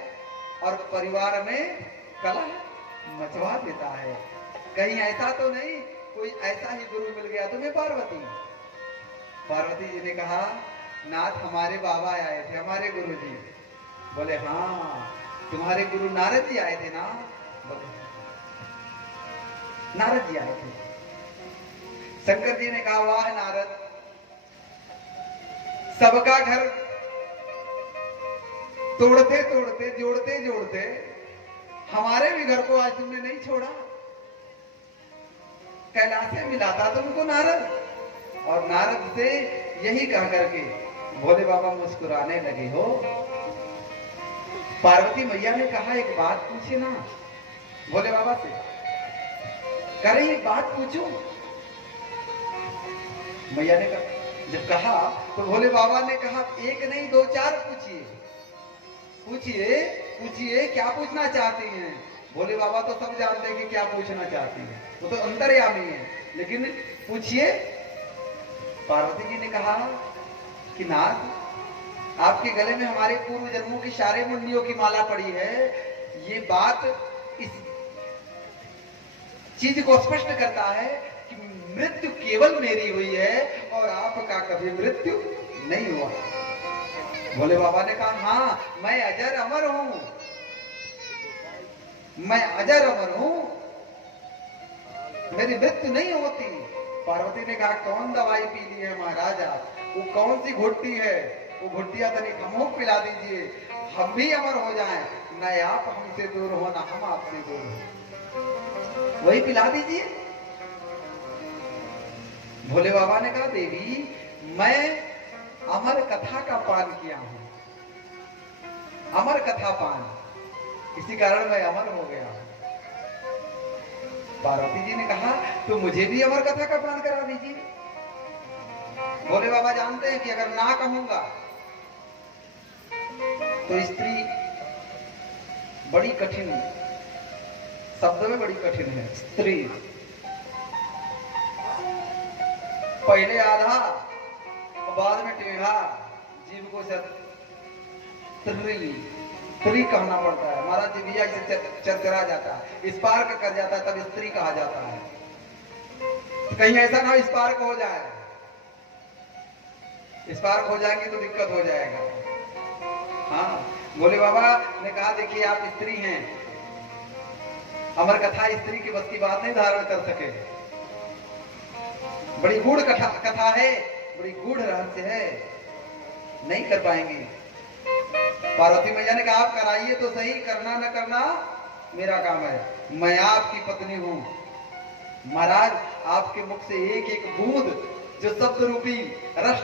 और परिवार में कलह मचवा देता है। कहीं ऐसा तो नहीं कोई ऐसा ही गुरु मिल गया तुम्हें पार्वती? पार्वती जी ने कहा, नाथ हमारे बाबा आए थे, हमारे गुरु जी। बोले हाँ, तुम्हारे गुरु नारद जी आए थे ना? बोले नारद जी आए थे। शंकर जी ने कहा, वाह नारद, सबका घर तोड़ते तोड़ते जोड़ते जोड़ते हमारे भी घर को आज तुमने नहीं छोड़ा। कैलाश से मिला था तुमको नारद। और नारद से यही कह करके भोले बाबा मुस्कुराने लगे। हो पार्वती मैया ने कहा, एक बात पूछे ना भोले बाबा से। कह रही एक बात पूछूं? मैया ने कहा, जब कहा तो भोले बाबा ने कहा, एक नहीं दो चार पूछिए, पूछिए पूछिए क्या पूछना चाहती हैं। भोले बाबा तो सब जानते हैं कि क्या पूछना चाहती हैं, वो तो अंतर्यामी है, लेकिन पूछिए। पार्वती जी ने कहा कि नाथ आपके गले में हमारे पूर्व जन्मों की सारे मुंडियों की माला पड़ी है, ये बात इस चीज को स्पष्ट करता है कि मृत्यु केवल मेरी हुई है और आपका कभी मृत्यु नहीं हुआ। भोले बाबा ने कहा, हाँ मैं अजर अमर हूं, मैं अजर अमर हूं, मेरी मृत्यु नहीं होती। पार्वती ने कहा, कौन दवाई पी ली है महाराजा? वो कौन सी घुट्टी है? वो घुट्टियां तनिक हमको पिला दीजिए, हम भी अमर हो जाएं। न आप हमसे दूर हो, ना हम आपसे दूर हो, वही पिला दीजिए। भोले बाबा ने कहा देवी मैं अमर कथा का पान किया हूं, अमर कथा पान, इसी कारण मैं अमर हो गया हूं। पार्वती जी ने कहा तो मुझे भी अमर कथा का पान करा दीजिए। भोले बाबा जानते हैं कि अगर ना कहूंगा तो स्त्री बड़ी कठिन, शब्द में बड़ी कठिन है स्त्री। पहले आधा और बाद में टेढ़ा, जीव को स्त्री कहना पड़ता है। हमारा जीविया इसे चरचरा जाता है, स्पार्क कर जाता है, तब स्त्री कहा जाता है। तो कहीं ऐसा ना स्पार्क हो जाए, स्पार्क हो जाएंगे तो दिक्कत हो जाएगा। हाँ, भोले बाबा ने कहा देखिए आप स्त्री हैं, अमर कथा स्त्री की बस की बात नहीं धारण कर सके, बड़ी गूढ़ कथा है, बड़ी गूढ़ रहस्य है, नहीं कर पाएंगे। पार्वती मैया ने कहा आप कराइए तो सही, करना न करना मेरा काम है, मैं आपकी पत्नी हूं। महाराज आपके मुख से एक एक बूंद जो शब्द रूपी रस